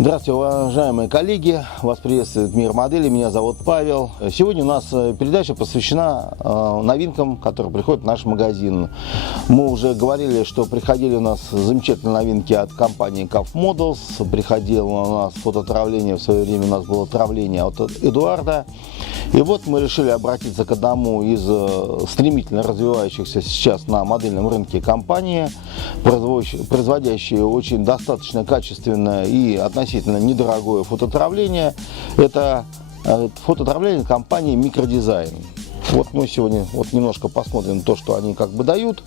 Здравствуйте, уважаемые коллеги! Вас приветствует Мир Модели, меня зовут Павел. Сегодня у нас передача посвящена новинкам, которые приходят в наш магазин. Мы уже говорили, что приходили у нас замечательные новинки от компании CAF Models. Приходило у нас фототравление, в свое время у нас было травление от Эдуарда. И вот мы решили обратиться к одному из стремительно развивающихся сейчас на модельном рынке компании, производящие очень достаточно качественное и относительно недорогое фототравление. Это фототравление компании Микродизайн. Вот мы сегодня немножко посмотрим то, что они как бы дают.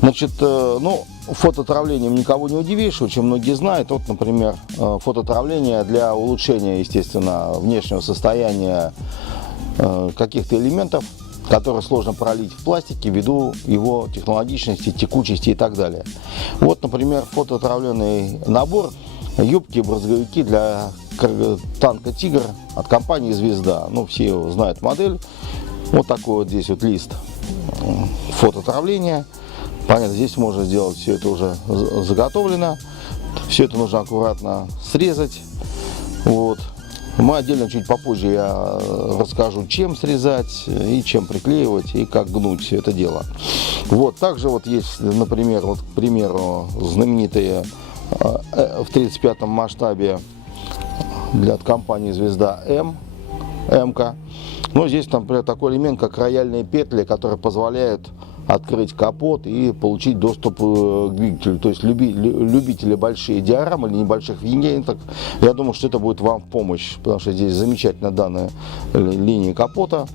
Значит, фототравлением никого не удивишь, очень многие знают. Вот, например, фототравление для улучшения, естественно, внешнего состояния каких-то элементов, которые сложно пролить в пластике ввиду его технологичности, текучести и так далее. Вот, например, фототравленный набор юбки-брызговики для танка «Тигр» от компании «Звезда». Ну, все знают модель. Вот такой вот здесь вот лист фототравления. Понятно, здесь можно сделать все это уже заготовлено. Все это нужно аккуратно срезать. Вот. Мы отдельно чуть попозже я расскажу, чем срезать и чем приклеивать и как гнуть все это дело. Вот. Также вот есть, например, вот, к примеру, знаменитые в 35-м масштабе от компании «Звезда» М-ка. Но здесь, например, такой элемент, как рояльные петли, которые позволяют открыть капот и получить доступ к двигателю. То есть любители большие диорамы или небольших виньеток, я думаю, что это будет вам в помощь, потому что здесь замечательно данная линия капота.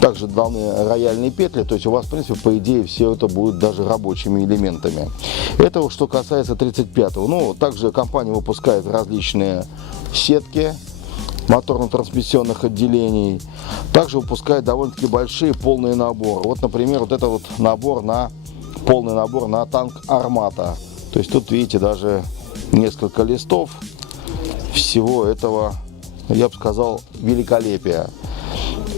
Также даны рояльные петли, то есть у вас, в принципе, по идее, все это будет даже рабочими элементами. Это что касается 35-го. Ну, также компания выпускает различные сетки моторно-трансмиссионных отделений. Также выпускает довольно-таки большие полные наборы. Вот, например, вот это вот полный набор на танк «Армата». То есть тут, видите, даже несколько листов всего этого, я бы сказал, великолепия.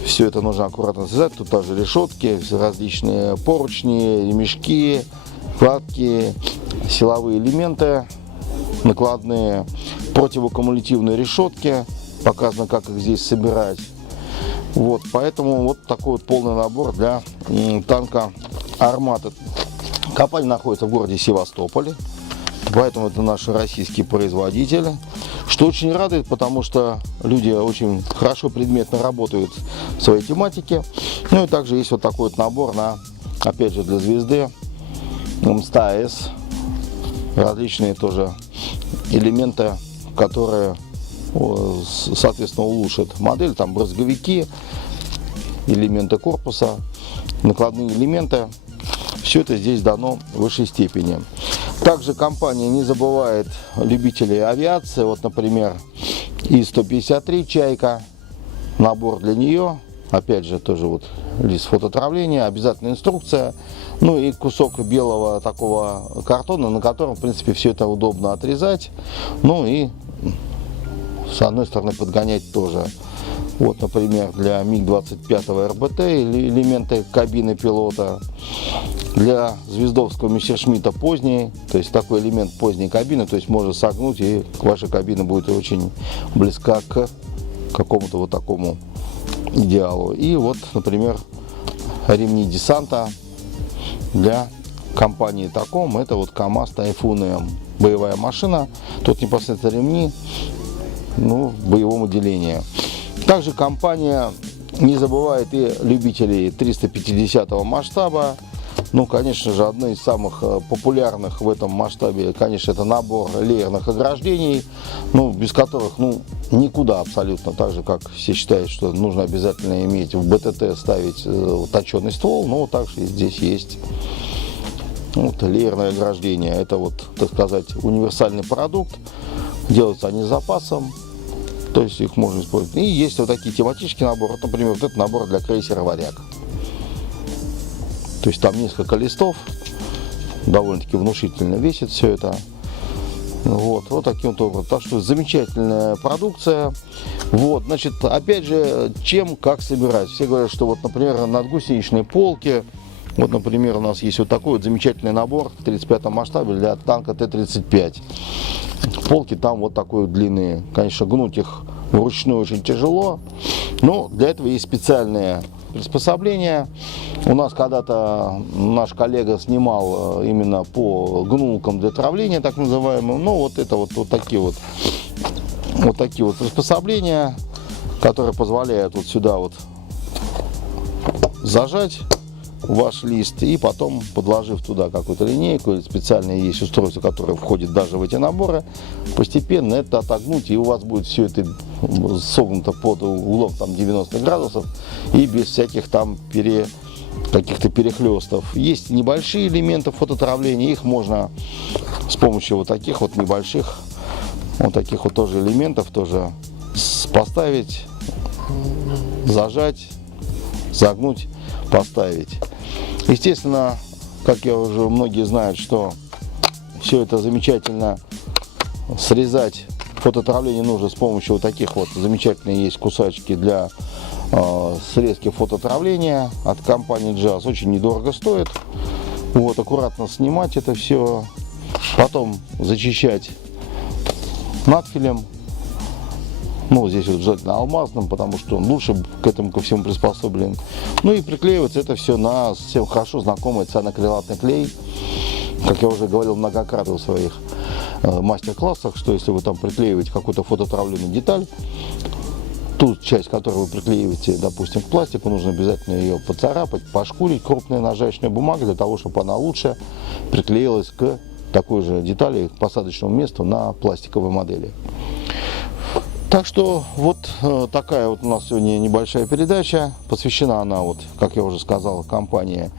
Все это нужно аккуратно связать. Тут также решетки, различные поручни, ремешки, вкладки, силовые элементы, накладные, противокумулятивные решетки. Показано, как их здесь собирать. Вот, поэтому вот такой вот полный набор для танка «Армата». Компания находится в городе Севастополе, поэтому это наши российские производители, что очень радует, потому что люди очень хорошо предметно работают в своей тематике. Ну и также есть вот такой вот набор опять же, для «Звезды» МСТА-С, различные тоже элементы, которые соответственно улучшит модель, там брызговики, элементы корпуса, накладные элементы, все это здесь дано в высшей степени. Также компания не забывает любителей авиации, вот, например, И-153 «Чайка», набор для нее, опять же тоже вот лист фототравления, обязательная инструкция, ну и кусок белого такого картона, на котором, в принципе, все это удобно отрезать, ну и с одной стороны подгонять тоже. Вот, например, для МиГ-25 РБТ элементы кабины пилота, для звездовского Мессершмитта поздний, то есть такой элемент поздней кабины, то есть можно согнуть, и ваша кабина будет очень близка к какому-то вот такому идеалу. И вот, например, ремни десанта для компании Таком, это вот КамАЗ Тайфун М, боевая машина, тут непосредственно ремни, в боевом отделении. Также компания не забывает и любителей 350-го масштаба. Ну, конечно же, одно из самых популярных в этом масштабе, конечно, это набор леерных ограждений, без которых, никуда абсолютно. Так же, как все считают, что нужно обязательно иметь в БТТ ставить точеный ствол, но также здесь есть вот леерное ограждение. Это вот, так сказать, универсальный продукт. Делаются они с запасом, то есть их можно использовать. И есть вот такие тематические наборы. Вот, например, вот этот набор для крейсера «Варяг». То есть там несколько листов, довольно-таки внушительно весит все это. Вот таким вот образом. Так что замечательная продукция. Вот, значит, опять же, как собирать. Все говорят, что вот, например, надгусеничные полки. Вот, например, у нас есть вот такой вот замечательный набор в 35-м масштабе для танка Т-35. полки там вот такой вот длины. Конечно, гнуть их вручную очень тяжело, но для этого есть специальные приспособления. У нас когда-то наш коллега снимал именно по гнулкам для травления, так называемым. Ну, вот это вот такие вот приспособления, которые позволяют вот сюда вот зажать ваш лист и потом, подложив туда какую-то линейку или специальное есть устройство, которое входит даже в эти наборы, постепенно это отогнуть, и у вас будет все это согнуто под углом там 90 градусов и без всяких там каких-то перехлестов. Есть небольшие элементы фототравления, их можно с помощью вот таких вот небольших, вот таких вот тоже элементов тоже поставить, зажать, загнуть, поставить. Естественно, как я уже многие знают, что все это замечательно срезать. Фототравление нужно с помощью вот таких вот замечательные есть кусачки для срезки фототравления от компании Jazz. Очень недорого стоит. Вот, аккуратно снимать это все, потом зачищать надфилем. Ну, здесь вот желательно алмазным, потому что он лучше к этому ко всему приспособлен. Ну и приклеивается это все на всем хорошо знакомый цианокрилатный клей. Как я уже говорил многократно в своих мастер-классах, что если вы там приклеиваете какую-то фототравленную деталь, ту часть, которую вы приклеиваете, допустим, к пластику, нужно обязательно ее поцарапать, пошкурить крупной наждачной бумагой, для того, чтобы она лучше приклеилась к такой же детали, к посадочному месту на пластиковой модели. Так что вот такая вот у нас сегодня небольшая передача. Посвящена она, вот, как я уже сказал, компании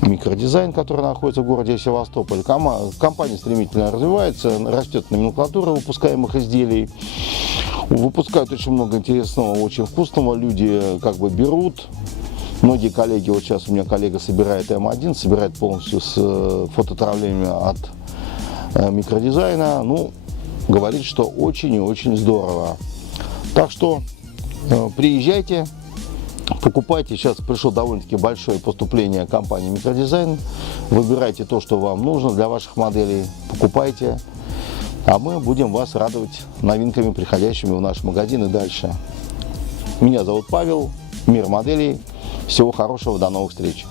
Микродизайн, которая находится в городе Севастополь. Компания стремительно развивается, растет номенклатура выпускаемых изделий. Выпускают очень много интересного, очень вкусного. Люди как бы берут. Многие коллеги, вот сейчас у меня коллега собирает М1, собирает полностью с фототравлениями от Микродизайна. Ну, говорит, что очень и очень здорово. Так что приезжайте, покупайте. Сейчас пришло довольно-таки большое поступление компании Микродизайн. Выбирайте то, что вам нужно для ваших моделей, покупайте. А мы будем вас радовать новинками, приходящими в наш магазин и дальше. Меня зовут Павел, Мир моделей. Всего хорошего, до новых встреч.